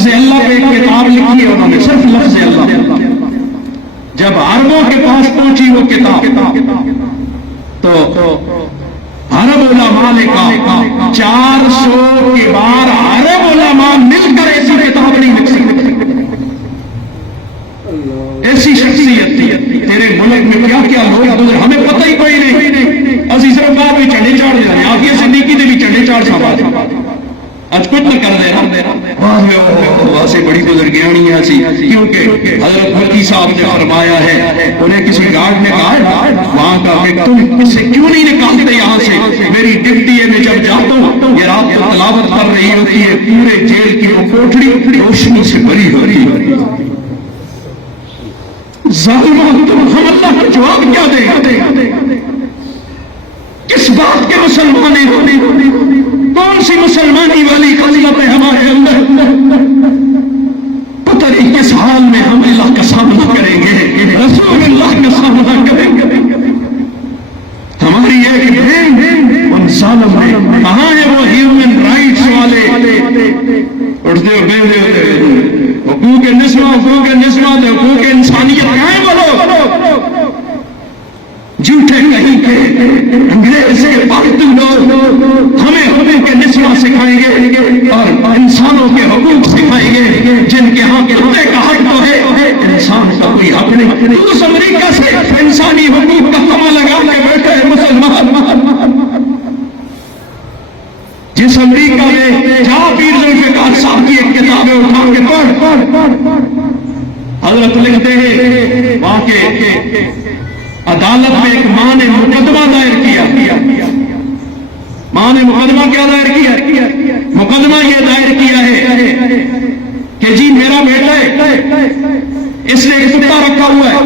لفظ اللہ پہ ایک کتاب لکھی ہے انہوں نے، صرف لفظ اللہ. جب عربوں کے پاس پہنچی وہ کتاب تو عرب علماء نے کہا 400 کے بار عرب علماء مل کر ایسی کتاب نہیں لکھ سکتے. ایسی شخصیت تھی. تیرے ملک میں کیا کیا لوگ گزرے ہمیں پتہ ہی کوئی نہیں. اسی صرف بات بھی چڑھے چاڑ جانے آپ یہ صدیقی دے بھی چڑھے چاڑ سوال اج کچھ نہ کر دے رہا سے بڑی بزرگیاں سی. کیونکہ حضرت مفتی صاحب نے فرمایا ہے انہیں کسی گارڈ نے کہا وہاں کا کہ تم اسے کیوں نہیں نکالتے یہاں سے. میری ڈپٹی ہے میں جب جاتا ہوں یہ رات کو تلاوت کر رہی ہوتی ہے پورے جیل کی وہ کوٹڑی روشنی سے بھری ہوتی ہے. ظالمان تم ہم اللہ کا جواب کیا دے گا؟ کس بات کے مسلمان ہونے کون سی مسلمانی والی خصلت ہے ہمارے اندر؟ پتہ نہیں کس حال میں ہم اللہ کا سامنا کریں گے، رسول اللہ کا سامنا کریں گے. ہماری ایک بہن ان ظالم نے کہاں ہے وہ ہیومن رائٹس والے اٹھتے ہو بیٹھتے ہوتے حقوق نسواں حقوق انسانیت کہاں ہے وہ لوگ؟ جھوٹے کہیں کے انگریز کے پالتو لوگ ہمیں حقوق نسواں سکھائیں گے اور انسانوں کے حقوق سکھائیں گے جن کے ہاں کتے کا حق تو ہے انسان کا کوئی حق نہیں. تو اس امریکہ سے انسانی حقوق کا کما لگا کے بیٹھے ہیں مسلمان. جس امریکہ میں جہاں پیر ذوالفقار صاحب کی ایک کتابیں اٹھا کے پڑھ حضرت لکھتے ہیں وہاں کے عدالت میں ایک ماں نے مقدمہ دائر کیا. ماں نے مقدمہ کیا دائر کیا؟ مقدمہ یہ دائر کیا ہے کہ جی میرا بیٹا ہے اس نے ایک کتا رکھا ہوا ہے،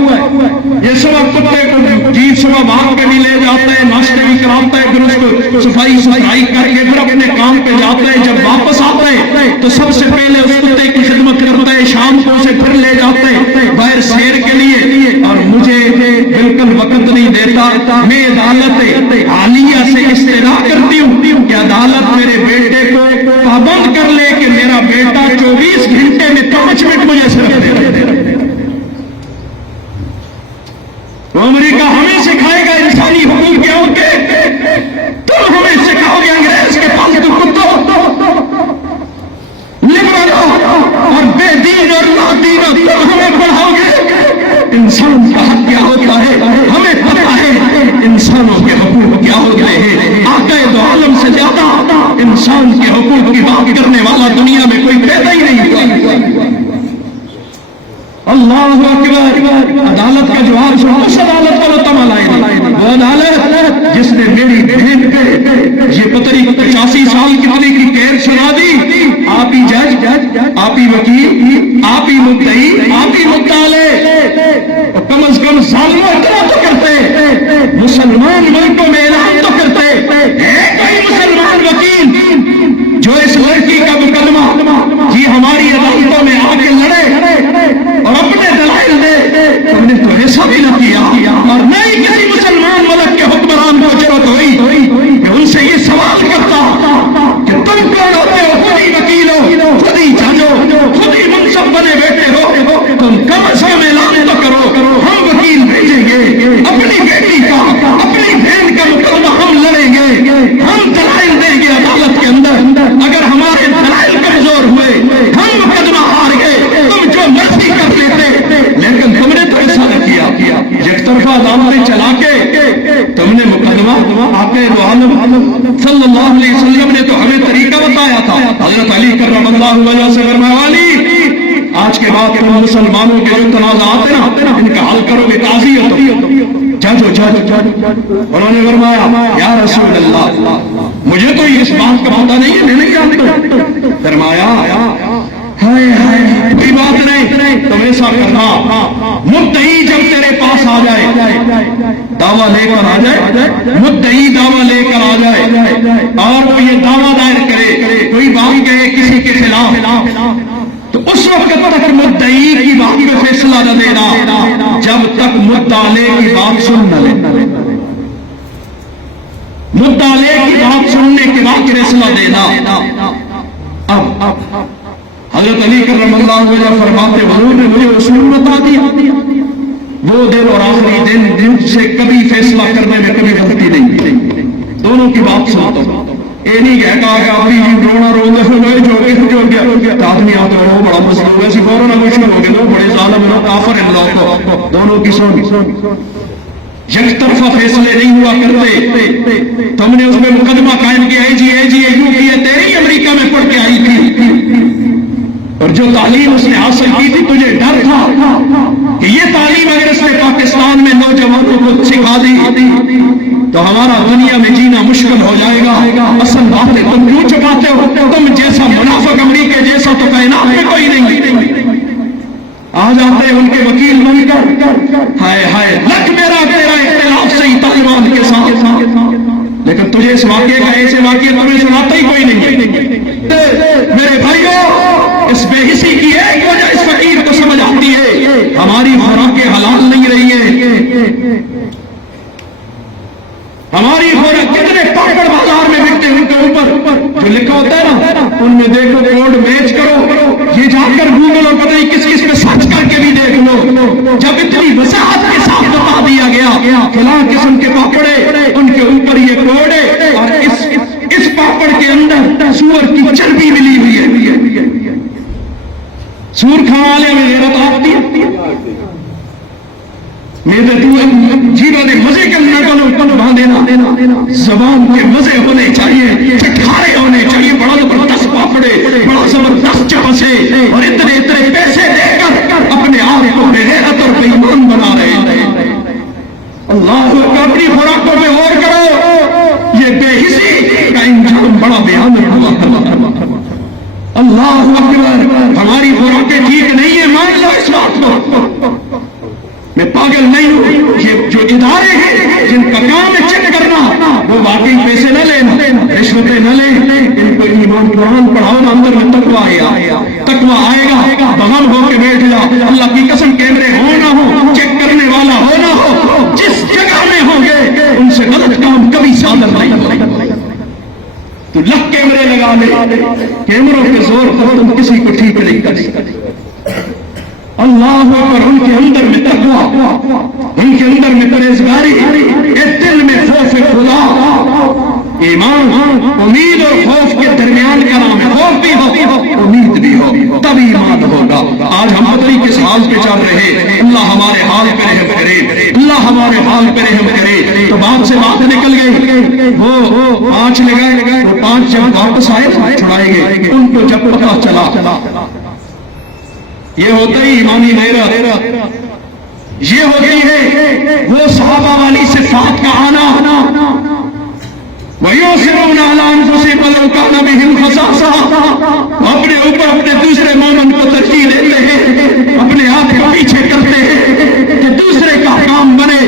یہ صبح کتے کو جی صبح باہر کے بھی لے جاتا ہے، ناشتے بھی کراتا ہے، پھر اس کو صفائی کر کے پھر اپنے کام پہ جاتا ہے. جب واپس آتا ہے تو سب سے پہلے اس کتے کی خدمت کرتا ہے، شام کو اسے پھر لے جاتا ہے باہر سیر کے لیے اور مجھے بالکل وقت نہیں دیتا. میں عدالت عالیہ سے استدعا کرتی ہوں کہ عدالت میرے بیٹے کو پابند کر لے کہ میرا بیٹا 24 گھنٹے میں 5 منٹ مجھے صرف دے. وہ امریکہ ہمیں سکھائے گا انسانی حقوق کیا ہوتے؟ تم ہمیں سکھاؤ گے انگریز کے پالتو کتوں لبرلوں اور بے دین اور نادینوں تم ہمیں پڑھاؤ گے انسان کا حق کیا ہوتا ہے. ہمیں پتہ ہے انسانوں کے حقوق کیا ہوتے ہیں. آقا دو عالم سے زیادہ انسان کے حقوق کی بات کرنے والا دنیا میں کوئی پیدا ہی نہیں ہوا. اللہ اکبر. عدالت کا جواب سنو. اس عدالت کا متمل آئے وہ عدالت جس نے میری بہن پہ یہ پتہ نہیں 85 سال کی بڑی کی قید سنا دی. آپ ہی جج، آپ ہی وکیل، آپ ہی مدعی، آپ ہی مطالع. کم از کم ظالموں اتنا تو کرتے، مسلمان ملکوں میں اعلان تو کرتے ہے کوئی مسلمان وکیل جو اس لڑکی کا مقدمہ جی ہماری عدالتوں میں آ کے لڑے اور اپنے دلائل دے. تم نے تو ایسا بھی نہ کیا اور نہ ہی کسی مسلمان ملک کے حکمران کو ضرورت ہوئی کہ ان سے یہ سوال کرتا کہ تم کون ہوتے ہو؟ خود ہی وکیل ہو، خود ہی جج ہو، خود ہی منصب بنے بیٹھے ہو، تم کم از کم اعلان تو کرو ہم وکیل بھیجیں گے، اپنی بیٹی کا اپنی بہن کا مقدمہ ہم لڑیں گے، ہم دلائل دیں گے عدالت کے اندر. اگر ہمارے دلائل کمزور ہوئے ہم مقدمہ ہار گئے تم جو مرضی کر لیتے. لیکن تم نے تو ایسا نہ کیا. یک طرفہ عدالتیں چلا کے تم نے مقدمہ آقا دو عالم صلی اللہ علیہ وسلم نے تو ہمیں طریقہ بتایا تھا. حضرت علی کرم اللہ وجہ سے فرمایا والی آج کے بعد تم مسلمانوں کے جو تنازعات ہیں نا ان کا حل کرو گے قاضی ہو جج. انہوں نے فرمایا یا رسول اللہ مجھے تو اس بات کا پتہ نہیں ہے، میں نہیں جانتا. فرمایا کوئی بات نہیں، تم ایسا کرنا مدعی جب تیرے پاس آ جائے دعویٰ لے کر آ جائے، مدعی دعویٰ لے کر آ جائے اور وہ یہ دعویٰ دائر کرے کوئی بات کہے کسی کے خلاف تو اس وقت تک مدعی کی بات کو فیصلہ نہ دینا جب تک مدعے کی بات سن نہ لے. مدعے کی بات سننے کے بعد فیصلہ دینا. اب حضرت علی کرم اللہ وجہ فرماتے حضور نے مجھے اصول بتا دیا، وہ دن اور آخری دن جن سے کبھی فیصلہ کرنے میں کبھی غلطی نہیں، دونوں کی بات سنتا ہوں۔ یہ نہیں کہتا کہ ابھی رونا رو گئے جو گیا آدمی آتا ہے وہ بڑا مسئلہ ہو گیا سی فوراً مشکل ہو گئے لوگ بڑے ظالم لوگ کافر ہیں لوگ کو، دونوں کی سن یک طرفہ فیصلے نہیں ہوا کرتے۔ تم نے اس میں مقدمہ قائم کیا ہے جی یوں کیے، تیری امریکہ میں پڑھ کے آئی تھی اور جو تعلیم اس نے حاصل کی تھی تجھے ڈر تھا کہ یہ تعلیم اگر اس نے پاکستان میں نوجوانوں کو سکھا دی تو ہمارا دنیا میں جینا مشکل ہو جائے گا۔ اصل باتیں تم کیوں چھپاتے ہو؟ تم جیسا منافق امریکہ جیسا تو کائنات میں کوئی نہیں۔ آ جاتے ہیں ان کے وکیل بن کر، ہائے ہائے لک میرا تیرا اختلاف صحیح طالبان کے ساتھ، لیکن تجھے اس واقعے کا ایسے واقعے تمہیں سناتا ہی کوئی نہیں۔ میرے بھائیوں، اس بے حسی کی ایک وجہ اس فقیر کو سمجھ آتی ہے، ہماری خوراکیں حلال نہیں رہی ہیں، ہماری خوراک کتنے پاکڑ بازار میں بکتے ہیں، ان کے اوپر جو لکھا ہوتا ہے نا ان میں دیکھو کوڈ میچ کرو، یہ جا کر گوگل اور پتہ نہیں کس کس میں سرچ کر کے بھی دیکھ لو، جب اتنی وضاحت کے ساتھ بتا دیا گیا فلاں قسم کے پاپڑے ان کے اوپر یہ کوڈ ہے اور اس پاپڑ کے اندر سور کی چربی ملی ہوئی ہے۔ سور کھانے والے میں غیرت آتی ہے، جیرو نے مزے کے اندر باندھنا، زبان کے مزے ہونے چاہیے، چٹکارے ہونے چاہیے، بڑا زبردست پاپڑے، بڑا زبردست چمچے اور اتنے پیسے دے کر اپنے آپ کو بے غیرت اور بے ایمان بنا رہے ہیں۔ اللہ کو اپنی خوراکوں میں غور کرو، یہ بے حسی کا انجام بڑا بھیانک ہوا۔ اللہ اکبر، ہماری خوراکیں ٹھیک نہیں ہے، مان لو اس بات کو، میں پاگل نہیں ہوں۔ یہ جو ادارے ہیں جن کا کام ہے چیک کرنا، وہ واقعی پیسے نہ لیں، رشوتیں نہ لیں، ان کو ایمان قرآن پڑھاؤ نا، اندر میں تقویٰ آئے گا، بغم ہو کے بیٹھ جا، اللہ کی قسم کیمرے ہو نہ ہو، چیک کرنے والا ہو نہ ہو، جس جگہ میں ہوں گے ان سے غلط کام کبھی صادر نہیں ہوگا۔ تو لکھ کیمرے لگا لے، کیمروں کے زور پر تم کسی کو ٹھیک نہیں کر سکتے۔ اللہ اکبر، ان کے اندر میں تقویٰ، ان کے اندر میں پرہیزگاری، دل میں خوف خدا، ایمان، امید اور خوف کے درمیان کا نام ہے، خوف بھی ہو امید بھی ہو تب ایمان ہوگا۔ آج ہم پتری کس حال پہ چل رہے، اللہ ہمارے حال پہ رحم کرے، اللہ ہمارے حال پہ رحم کرے۔ تو بات سے بات نکل گئی، وہ 5 لے گئے، وہ 5 جب واپس آئے چھڑائے گئے، ان کو جب پتہ چلا، یہ ہوتا ہی ایمانی غیرت، یہ ہوتی ہے وہ صحابہ والی صفات کا آنا، وَيُؤْثِرُونَ عَلَىٰ أَنفُسِهِمْ وَلَوْ كَانَ بِهِمْ خَصَاصَةٌ، اپنے اوپر اپنے دوسرے مومن کو ترجیح دیتے ہیں، اپنے آپ کو پیچھے کرتے ہیں کہ دوسرے کا کام بنے،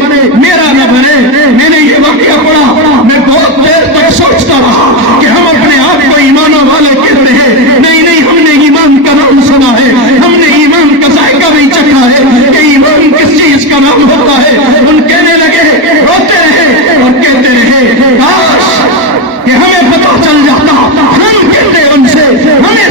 میرا نہ بنے۔ میں نے یہ واقعہ پڑھا، میں بہت دیر تک سوچتا رہا کہ ہم اپنے آپ کو ایمانوں والے کہتے ہیں، نہیں، ہم نے ایمان کا نام سنا ہے، ہم نے ایمان کا ذائقہ بھی چکھا ہے کہ ایمان کس چیز کا نام ہوتا ہے۔ ان کہنے لگے، روتے رہے اور کہتے رہے، کاش کہ ہمیں پتہ چل جاتا، ہم کہتے ان سے، ہمیں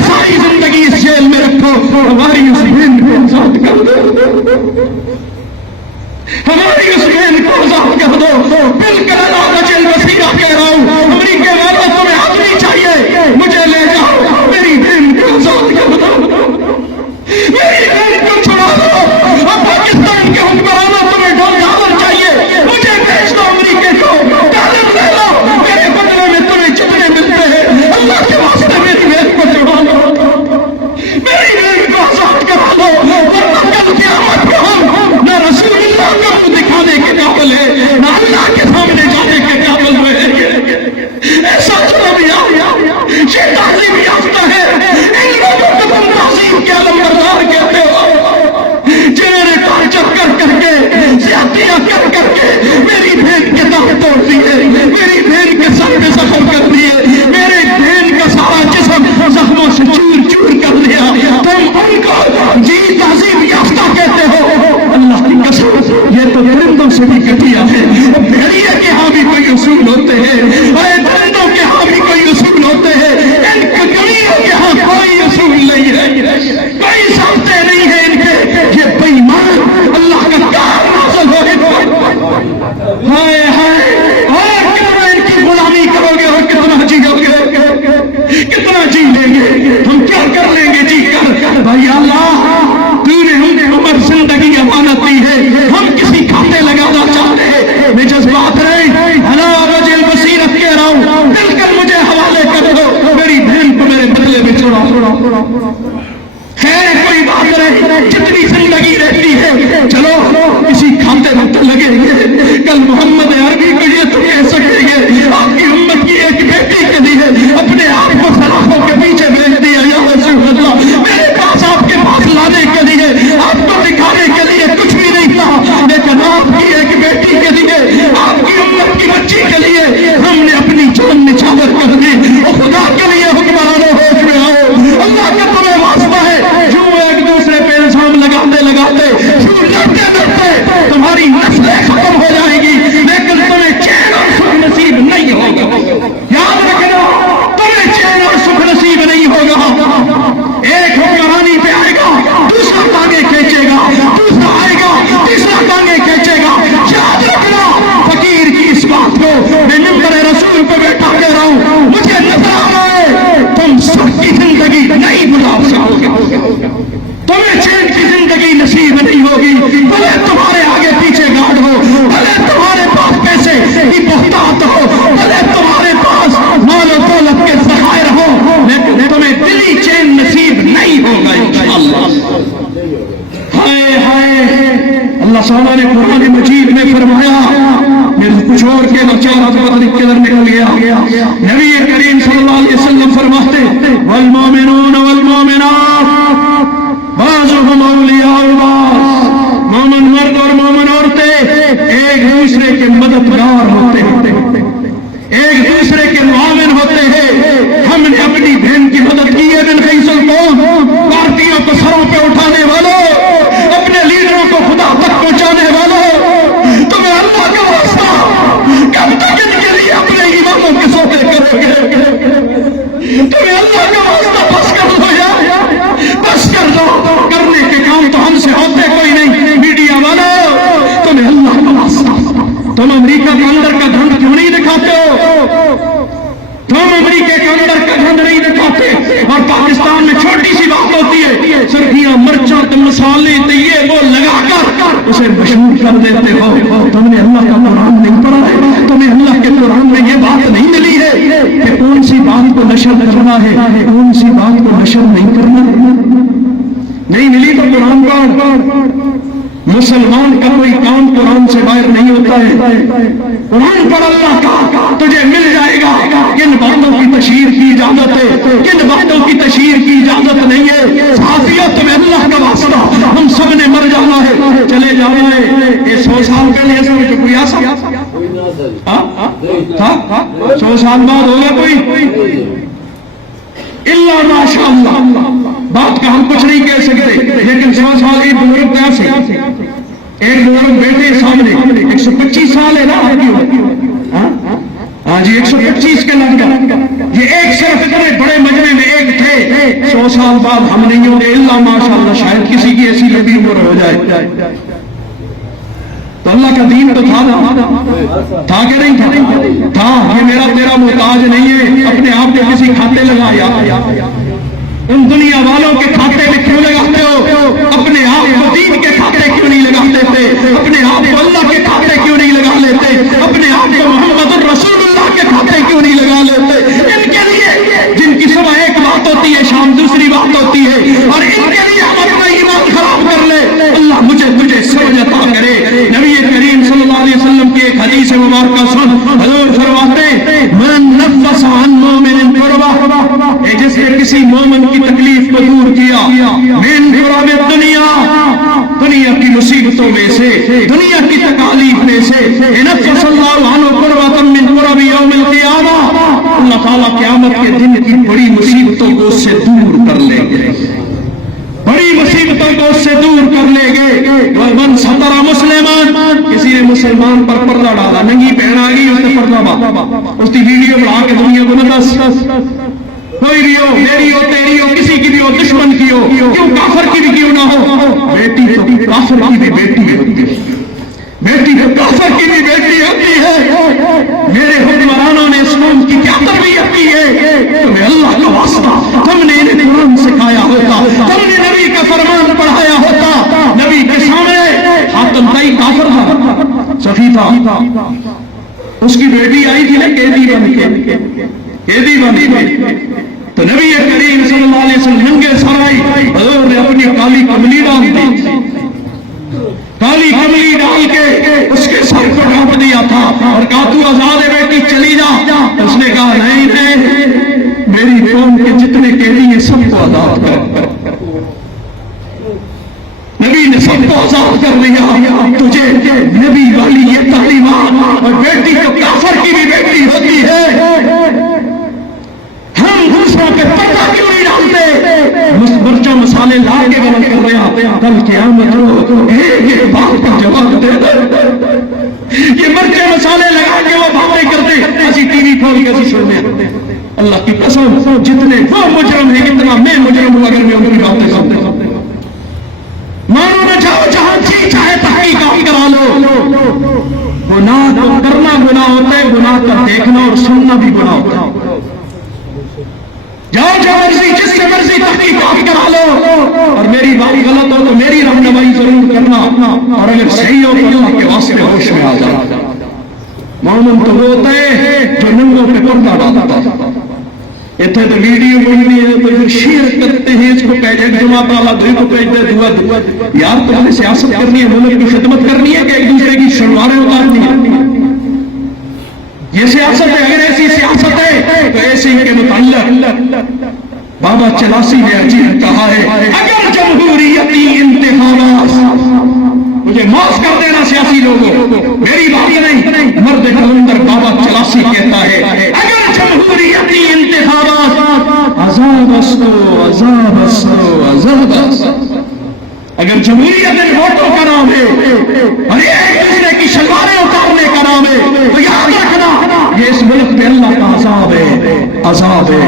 جی لیں گے، ہم کیا کر لیں گے جی کر. بھائی اللہ تو نے ہمیں عمر زندگی امانت دی ہے، ہم کسی کھاتے لگانا چاہتے ہیں. میں جذبات رہے حلا وجل بصیرت کہہ رہا ہوں، دل کر مجھے حوالے کر دو، میری بہن کو میرے بدلے میں چھوڑا. خیر کوئی بات نہیں، جتنی زندگی رہتی ہے چلو کسی کھاتے میں تو لگیں گے. کل محمد عربی کو یہ تو کہہ سکیں گے آپ کی امت کی ایک بیٹی کے لیے اپنے آپ کو سلاخوں کے پیچھے بھیج دیا یا رسول اللہ، میرے پاس آپ کے پاس لانے کے لیے آپ کو دکھانے کے لیے کچھ بھی نہیں تھا، لیکن آپ کی ایک بیٹی کے لیے آپ کی امت کی بچی کے لیے ہم نے اپنی جان نچھاور کر دی. خدا کے لیے حکمرانوں ہوش میں آؤ، اللہ کا تمہیں واسطہ ہے. جو ایک دوسرے پہ الزام لگاتے لگاتے جو لڑتے لڑتے تمہاری نسلیں ختم ہو جائیں گی، لیکن تمہیں چین اور سکھ نصیب نہیں ہوگا. یاد رکھنا تمہیں چین اور سکھ نصیب نہیں ہوگا. ایک حکمرانی پہ آئے گا، دوسرا ٹانگے کھینچے گا، دوسرا آئے گا، تیسرا ٹانگے کھینچے گا. یاد رکھنا فقیر کی اس بات کو میں منبر رسول پہ بیٹھا کہہ رہا ہوں، مجھے نظر آ رہا ہے تم سب کی زندگی نہیں گزار سکو گے، تمہیں چین کی زندگی نصیب نہیں ہوگی. بھلے تمہارے آگے پیچھے گارڈ ہو، بھلے تمہارے پاس پیسے کی بہتات ہو، بھلے تمہارے پاس مال و دولت کے ذخائر ہو، لیکن تمہیں دلی چین نصیب نہیں ہوگا انشاءاللہ. ہائے ہائے اللہ تعالیٰ نے قرآن مجید میں فرمایا، میرے کچھ اور کے چہرہ تو پتہ نہیں کدھر نکل گیا. نبی کریم صلی اللہ علیہ وسلم فرماتے والمومنون والمومنات بعضهم اولیاء بعض، مومن مرد اور مومن عورتیں ایک دوسرے کے مددگار ہوتے ہیں، ایک دوسرے کے معاون ہوتے ہیں. ہم نے اپنی بہن کی مدد کی ہے من حیث القوم، پارٹیوں کو سروں پہ اٹھانے والوں، اپنے لیڈروں کو خدا تک پہنچانے والوں، تمہیں اللہ کا واسطہ کب تک ان کے لیے اپنے اماموں کے سوتے کرو گے؟ تمہیں اللہ کا واسطہ بس کر دو یار، بس کر دو. کرنے کے کام تو ہم سے ہوتے کوئی نہیں. میڈیا والوں تمہیں اللہ کا واسطہ، تم امریکہ کے اندر کا دھند کیوں نہیں دکھاتے ہو؟ تم امریکہ کے اندر کا دھند نہیں دکھاتے اور پاکستان میں چھوٹی سی بات ہوتی ہے، سرخیاں مرچیں مسالے یہ وہ لگا کر اسے مشہور کر دیتے ہو. تم نے اللہ کا قرآن نہیں پڑھا ہے، تمہیں اللہ کے قرآن میں یہ بات نہیں ملی ہے کہ کون سی بات کو نشر کرنا ہے، کون سی بات کو نشر نہیں کرنا ہے. نہیں ملی تو قرآن پڑھ. مسلمان کا کوئی کام قرآن سے باہر نہیں ہوتا ہے. قرآن پڑھ اللہ کا، تجھے مل جائے گا. کن باتوں کی تشہیر کی اجازت ہے، کن باتوں کی تشہیر کی اجازت نہیں ہے. صحافیوں تمہیں اللہ کا واسطہ، ہم سب نے مر جانا ہے، چلے جانا ہے. یہ 100 سال پہلے ایسا جو کوئی آ سکتا تھا، 100 سال بعد ہوگا کوئی اللہ ماشاء اللہ. بات کا ہم کچھ نہیں کہہ سکتے، لیکن 100 سال ایک بزرگ پیار سے ایک بزرگ بیٹے سامنے 125 سال ہے نا آپ کی، ہاں جی 125 کے لگ گا. یہ ایک صرف اتنے بڑے مجمع میں ایک تھے. 100 سال بعد ہم نہیں ہوں گے اللہ ماشاء اللہ، شاید کسی کی ایسی لمبی عمر ہو جائے. تو اللہ کا دین تو تھا کہ نہیں تھا. یہ میرا تیرا محتاج نہیں ہے اپنے آپ کو کسی کھاتے لگایا. ان دنیا والوں کے کھاتے میں کیوں لگاتے ہو؟ اپنے آپ کو دین کے کھاتے کیوں نہیں لگا لیتے؟ اپنے آپ کو اللہ کے کھاتے کیوں نہیں لگا لیتے؟ اپنے آپ کو محمد الرسول اللہ کے کھاتے کیوں نہیں لگا لیتے؟ ان کے لیے جن کی صبح ایک بات ہوتی ہے، شام دوسری بات ہوتی ہے، اور ان کے لیے ہم اپنا ایمان خراب کر لے. اللہ مجھے تجھے سمجھ عطا کرے. نبی کریم صلی اللہ علیہ وسلم کی ایک حدیث مبارکہ سن، حضور فرماتے من نفس عن مومن کربہ، جس نے کسی مومن کی تکلیف کو دور کیا، من کرب دنیا کی مصیبتوں میں سے، دنیا کی تکالیف میں سے، نفس اللہ عنہ کربۃ من کرب یوم القیامہ، اللہ تعالیٰ قیامت کے دن کی بڑی مصیبتوں کو اس سے دور کر لیں گے، بڑی مصیبتوں کو اس سے دور کر لیں گے. من ستر مسلمان، کسی نے مسلمان پر پردہ ڈالا، ننگی بہن آ گئی اس نے پردہ اس کی ویڈیو بنا کے دنیا کو نہ، کوئی بھی ہو، میری ہو تیری ہو کسی کی بھی ہو، دشمن کی ہو، کیوں کافر کی بھی کیوں نہ ہو، بیٹی تو کافر کی بھی بیٹی ہوتی ہے، بیٹی تو کافر کی بھی بیٹی ہوتی ہے. میرے حکمرانوں نے اسلام کی کیا تربیت کی ہے؟ تمہیں اللہ کا واسطہ، تم نے انہیں قرآن سکھایا ہوتا، تم نے نبی کا فرمان پڑھایا ہوتا. نبی کے سامنے حاتم طائی کافر تھا، صفی تھا، اس کی بیٹی آئی تھی نا قیدی بن کے، تو نبی کریم صلی اللہ علیہ وسلم ننگے سر آئی، حضور نے اپنی کالی کملی ڈال دی، کالی کملی ڈال کے اس کے سر کو ڈھانپ دیا تھا اور کہا تو آزاد ہے بیٹی چلی جا. اس نے کہا نہیں نہیں، میری قوم کے جتنے قیدی ہیں سب کو آزاد کر. نبی نے سب کو آزاد کر دیا. تجھے نبی والی یہ تعلیمات، اور بیٹی تو کافر کی بھی بیٹی ہوتی ہے. ہم دوسروں پہ پردہ کیوں نہیں ڈالتے؟ مرچا مسالے لا کے غلط کر رہے ہیں. کل قیامت ہو ایک بات کا جواب دے دے. یہ مرچے مسالے لگا کے وہ باتیں کرتے، ایسی ٹی وی کھول کے ایسی چھوڑ دیں. اللہ کی قسم جتنے وہ مجرم ہیں اتنا میں مجرم ہوں اگر میں ان کی باتیں سنتے. مانو نہ جاؤ جہاں جی چاہے تحقیقات کرا لو. گناہ کو کرنا گناہ ہوتا ہے، گناہ کا دیکھنا اور سننا بھی گناہ ہوتا ہے. جاؤ جو مرضی جس سے مرضی تحقیقات کرا لو، اور میری بات غلط ہو تو میری رہنمائی ضرور کرنا، اور اگر صحیح ہو تو اللہ کے واسطے ہوش میں آ جانا. مومن تو وہ ہوتا ہے جو ننگوں پہ پردہ ڈالتا ہے. اتنے تو ویڈیو بننی ہے تو پھر شیئر کرتے ہیں، اس کو کہتے ہیں جمع پالا دوئی کو کہتے ہیں دعا. یار تم نے سیاست کرنی ہے، ملک کی خدمت کرنی ہے کہ ایک دوسرے کی شلواریں اتارنی ہے؟ یہ سیاست ہے. اگر ایسی سیاست ہے تو ایسے کے متعلق بابا چلاسی نے عجیب کہا ہے، اگر جمہوریتی انتخابات، مجھے معاف کر دینا سیاسی لوگوں، میری بات نہیں، مرد کلندر بابا چلاسی کہتا ہے اگر جمہوریتی انتخابات عذاب استو عذاب استو عذاب استو، اگر جمہوریت ووٹوں کا نام ہے اور ایک دوسرے کی شلواریں اتارنے کا نام ہے تو یاد رکھنا یہ اس ملک میں اللہ کا عذاب ہے، عذاب ہے،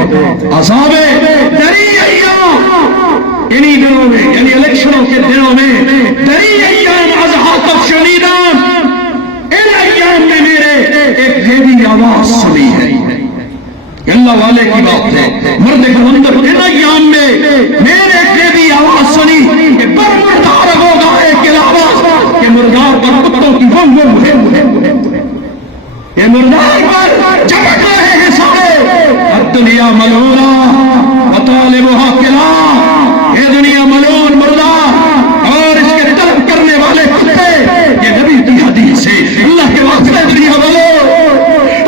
عذاب ہے. دری ایام انہی دنوں میں، یعنی الیکشنوں کے دنوں میں، دری ایام ازحاقت شنیدان، ان ایام میں میرے ایک غیبی آواز سنی ہے. اللہ والے کی بات ہے، مرد کلندر ان ایام میں میرے ایک غیبی آواز سنی کہ برمردار ہوگا ایک آواز کہ مردار پر کتوں کی ون ون ہے. یہ مردار پر چپک رہے ہیں سارے. الدنیا ملعونہ وطالبها قلعہ، یہ دنیا ملعون مردار اور اس کے طلب کرنے والے کتے. یہ نبی کی حدیث ہے. اللہ کے واسطے دنیا بولو،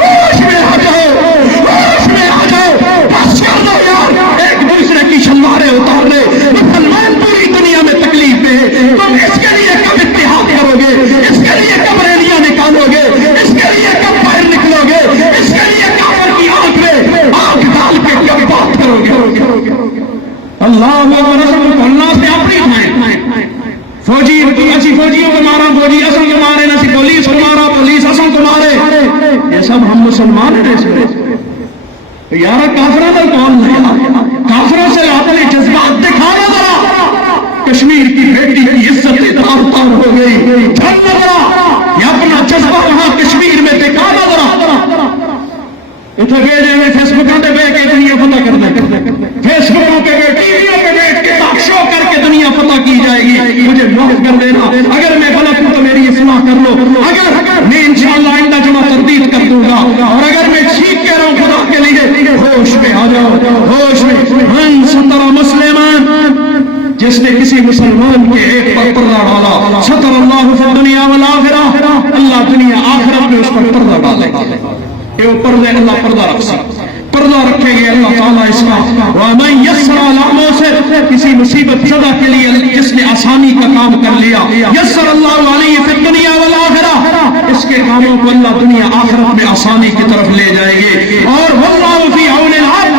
ہوش میں آ جاؤ، ہوش میں آ جاؤ. بس کر دو یار، ایک دوسرے کی شلواریں اتار لے. مسلمان پوری دنیا میں تکلیف میں ہے، تم اس کے لیے کب اتحاد کرو گے؟ اس کے لیے کب ریلیاں نکالو گے؟ اس کے لیے کب باہر نکلو گے؟ اس کے لیے کافر کی آنکھ میں آنکھ ڈال کے کب بات کرو گے؟ اللہ اللہ سے اپنی فوجی اسی فوجیوں کو مارا، فوجی اصل کو مارے، نہ پولیس کو مارا، پولیس اصل کو مارے. یہ سب ہم مسلمان ہیں. یار کافروں کا کون نہیں، کافروں سے اپنے جذبات دکھانا ذرا. کشمیر کی بیٹی کی عزت تار تار ہو گئی، جھڑنا ذرا یہ اپنا جذبہ وہاں کشمیر میں دکھانا ذرا. اتنے بیٹے میں فیس بکوں پہ بیٹھ کے دنیا فتح کر دیں، فیس بکوں پہ ٹی ویوں پہ بیٹھ کے ٹاک شو کر کے دنیا فتح کی جائے گی. مجھے معاف کر دینا اگر میں غلط ہوں تو میری اصلاح کر لو. اگر میں انشاءاللہ آئندہ جمعہ تردید کر دوں گا، اور اگر میں ٹھیک کہہ رہا ہوں خدا کے لیے ہوش میں آ جاؤ، ہوش میں. من ستر مسلمان، جس نے کسی مسلمان کے ایک پر پردہ ڈالا، ستر اللہ فی الدنیا والآخرہ، اللہ دنیا آخرت میں اس پر پردہ ڈالے گا. کہ وہ پردے اللہ پردہ رکھ سکتا، پردہ رکھیں گے اللہ تعالیٰ اس کا. وَمَنْ يَسْرَ الْعَمُوسِ، کسی مصیبت زدہ کے لیے جس نے آسانی کا کام کر لیا، یسر اللہ علیہ فی الدنیا والآخرہ، اس کے کاموں کو اللہ دنیا آخرت میں آسانی کی طرف لے جائیں گے. اور وَاللَّهُ فِي عَوْنِ الْعَبْدِ،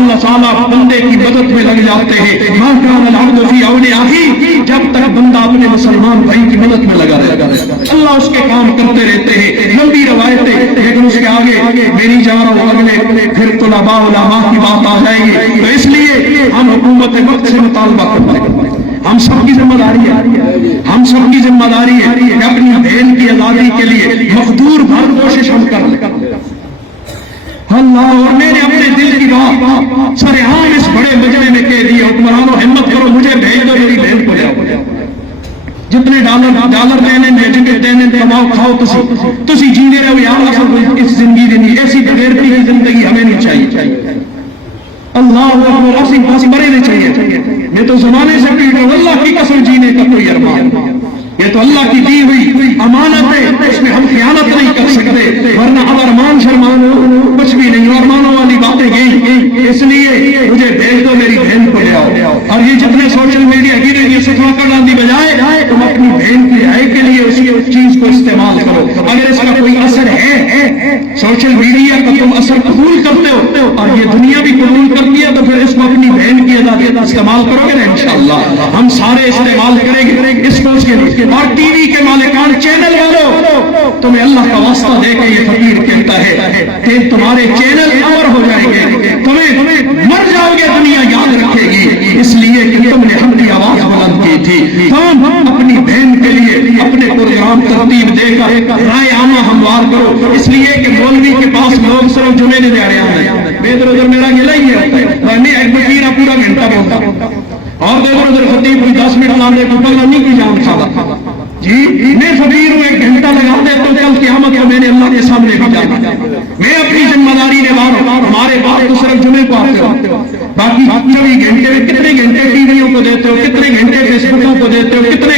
اللہ تعالیٰ بندے کی مدد میں لگ جاتے ہیں. مَا كَانَ الْعَبْدُ فِي عَوْنِ أَخِيهِ، جب تک بندہ اپنے مسلمان بھائی کی مدد میں لگا رہے گا اللہ اس کے کام کرتے رہتے ہیں. لمبی روایتیں، لیکن اس کے آگے میری جا رہا ہوں اگلے پھر طلباء علماء کی بات آ جائے گی. تو اس لیے ہم حکومت وقت سے مطالبہ کرتے ہیں ہم سب کی ذمہ داری ہے، ہم سب کی ذمہ داری ہے کہ اپنی بہن کی آزادی کے لیے مقدور بھر کوشش ہم کر لیں۔ اللہ، اور میں نے اپنے دل کی بات سر عام اس بڑے مجمع میں کہہ دی، حکمرانوں ہمت کرو، مجھے بھیج دو، میری بہن کو لے آؤ۔ جتنے ڈالر دینے جتنے دینے کماؤ کھاؤ، تسی جینے رہو یار، اصل اس زندگی دینی ایسی بغیرتی کی زندگی ہمیں نہیں چاہیے۔ اللہ اکبر، اسی مرے نہیں چاہیے۔ میں تو زمانے سے پیٹ رہا ہوں، اللہ کی قسم جینے کا کوئی ارمان، یہ تو اللہ کی دی ہوئی امانت ہے، اس میں ہم خیانت نہیں کر سکتے، ورنہ اب ارمان شرمان کچھ بھی نہیں، ارمانوں والی باتیں گئی۔ اس لیے مجھے بھیج دو، میری بہن کو لے آؤ۔ اور یہ جتنے سوشل میڈیا گرے یہ سکھا کر لانے بجائے تم اپنی بہن کی رائے کے لیے اسی چیز کو استعمال کرو۔ اگر اس کا کوئی اثر ہے سوشل میڈیا کا، تم اثر قبول کرتے ہو اور یہ دنیا بھی قبول کرتی ہے، تو پھر اس کو اپنی بہن کی آزادی استعمال کرو گے نا انشاءاللہ۔ ہم سارے استعمال کریں گے اس سوچ کے لیے۔ اور ٹی وی کے مالکان، چینل والوں، تمہیں اللہ کا واسطہ دے کے یہ فقیر کہتا ہے کہ تمہارے چینل امر ہو جائیں گے، تمہیں مر جاؤ گے دنیا یاد رکھے گی، اس لیے کہ تم نے ہم کی آواز بلند کی تھی۔ تم اپنی بہن کے لیے اپنے پروگرام ترتیب دے کر رائے عامہ ہموار کرو، اس لیے کہ مولوی کے پاس لوگ صرف جمعے نے جا رہے ہیں، میں ادھر ادھر میرا گلا ہی ہے، میں ایک وکیل پورا گھنٹہ بولتا اور ادھر ادھر خطیب 10 منٹ لانے کو پگلا نہیں کی جان کھاتا جی، میں فقیر ہوں، ایک گھنٹہ لگا دے تو کل قیامت کو میں نے اللہ کے سامنے بھی جانا۔ میں اپنی ذمہ داری نبھا رہا ہوں، ہمارے پاس تو صرف جمعے کو آتے ہو، باقی 24 گھنٹے میں کتنے گھنٹے ٹی ویوں کو دیتے ہو، کتنے گھنٹے فیس بکوں کو دیتے ہو، کتنے